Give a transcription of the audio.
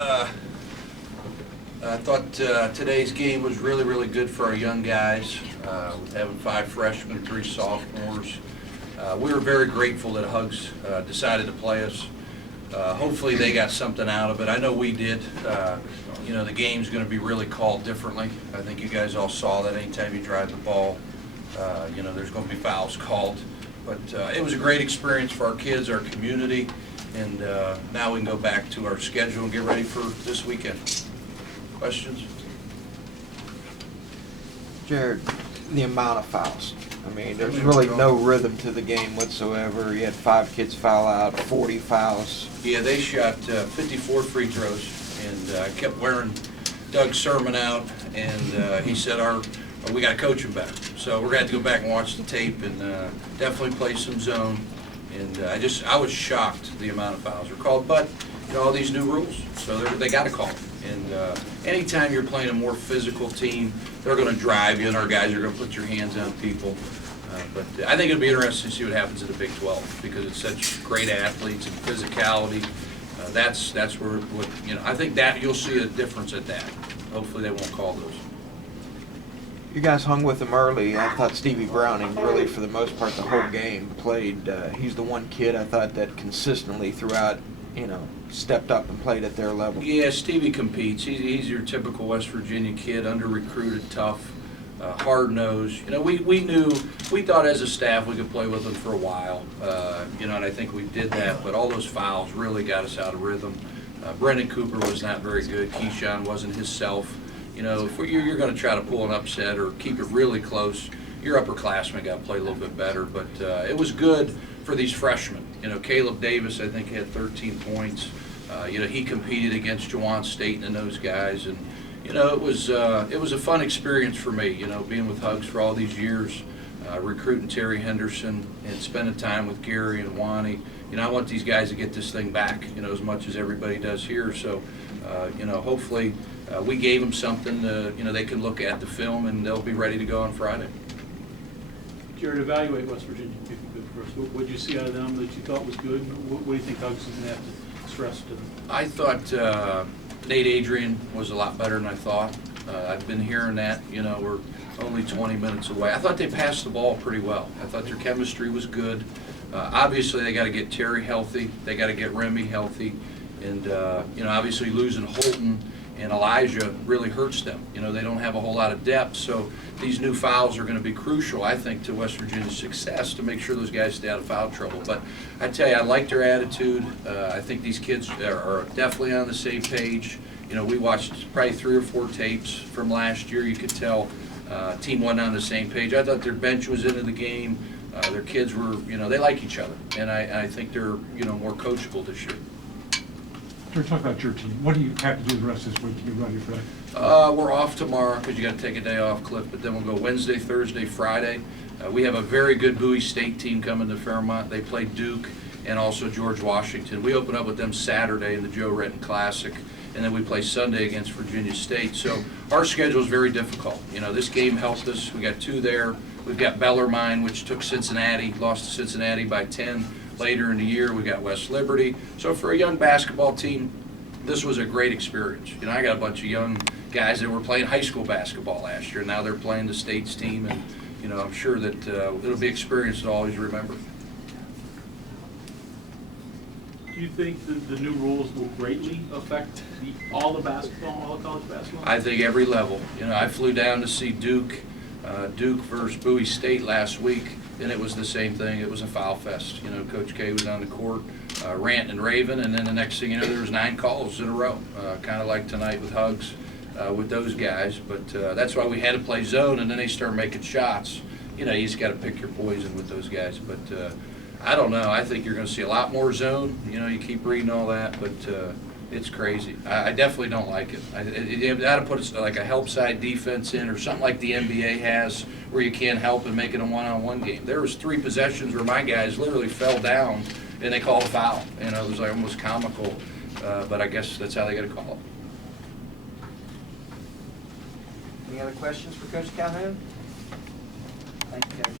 I thought today's game was really good for our young guys, with having 5 freshmen, 3 sophomores. We were very grateful that Hugs decided to play us. Hopefully they got something out of it. I know we did. You know, the game's going to be really called differently. I think you guys all saw that anytime you drive the ball, you know, there's going to be fouls called. But it was a great experience for our kids, our community, and now we can go back to our schedule and get ready for this weekend. Questions? Jerrod, the amount of fouls. I mean, there's really no rhythm to the game whatsoever. You had 5 kids foul out, 40 fouls. Yeah, they shot 54 free throws, and I kept wearing Doug's sermon out, and he said, we got to coach them better. So we're going to have to go back and watch the tape and definitely play some zone. And I was shocked the amount of fouls were called, but you know, all these new rules, so they got to call them. And anytime you're playing a more physical team, they're going to drive you, and our guys are going to put your hands on people. But I think it'll be interesting to see what happens in the Big 12 because it's such great athletes and physicality. That's where you know. I think that you'll see a difference at that. Hopefully they won't call those. You guys hung with him early. I thought Stevie Browning really, for the most part, the whole game played. He's the one kid I thought that consistently throughout, you know, stepped up and played at their level. Yeah, Stevie competes. He's your typical West Virginia kid, under-recruited, tough, hard-nosed. You know, we thought as a staff we could play with him for a while, you know, and I think we did that, but all those fouls really got us out of rhythm. Brendan Cooper was not very good. Keyshawn wasn't himself. You know, if you're going to try to pull an upset or keep it really close, your upperclassmen got to play a little bit better, but it was good for these freshmen. You know, Caleb Davis, I think, had 13 points. You know, he competed against Jawan Staten and those guys, and you know, it was a fun experience for me. You know, being with Hugs for all these years, recruiting Terry Henderson and spending time with Gary and Wani. You know, I want these guys to get this thing back. You know, as much as everybody does here. So, you know, hopefully we gave them something. You know, they can look at the film and they'll be ready to go on Friday. Jerrod, evaluate West Virginia if you could first. What did you see out of them that you thought was good? What do you think Hugs is going to have to stress to them? I thought Nate Adrian was a lot better than I thought. I've been hearing that. You know, we're only 20 minutes away. I thought they passed the ball pretty well. I thought their chemistry was good. Obviously, they got to get Terry healthy. They got to get Remy healthy. And, you know, obviously losing Holton and Elijah really hurts them. You know, they don't have a whole lot of depth, so these new fouls are going to be crucial, I think, to West Virginia's success to make sure those guys stay out of foul trouble. But I tell you, I like their attitude. I think these kids are definitely on the same page. You know, we watched probably 3 or 4 tapes from last year. You could tell team wasn't on the same page. I thought their bench was into the game. Their kids were, you know, they like each other, and I think they're, you know, more coachable this year. Talk about your team. What do you have to do the rest of this week to get ready for that? We're off tomorrow because you got to take a day off, Cliff, but then we'll go Wednesday, Thursday, Friday. We have a very good Bowie State team coming to Fairmont. They play Duke and also George Washington. We open up with them Saturday in the Joe Retton Classic, and then we play Sunday against Virginia State. So our schedule is very difficult. You know, this game helped us. We got 2 there. We've got Bellarmine, which took Cincinnati, lost to Cincinnati by 10. Later in the year, we got West Liberty. So for a young basketball team, this was a great experience. You know, I got a bunch of young guys that were playing high school basketball last year. Now they're playing the state's team, and you know, I'm sure that it'll be an experience to always remember. Do you think that the new rules will greatly affect all the basketball, all the college basketball? I think every level. You know, I flew down to see Duke versus Bowie State last week, and it was the same thing. It was a foul fest. You know, Coach K was on the court, ranting and raving, and then the next thing you know, there was 9 calls in a row, kind of like tonight with Hugs with those guys. But that's why we had to play zone, and then they start making shots. You know, you just got to pick your poison with those guys. But I don't know. I think you're going to see a lot more zone. You know, you keep reading all that, but it's crazy. I definitely don't like it. It ought to put like a help side defense in or something like the NBA has where you can't help and make it a one-on-one game. There was 3 possessions where my guys literally fell down and they called a foul. You know, it was like almost comical, but I guess that's how they got to call it. Any other questions for Coach Calhoun? Thank you, Coach.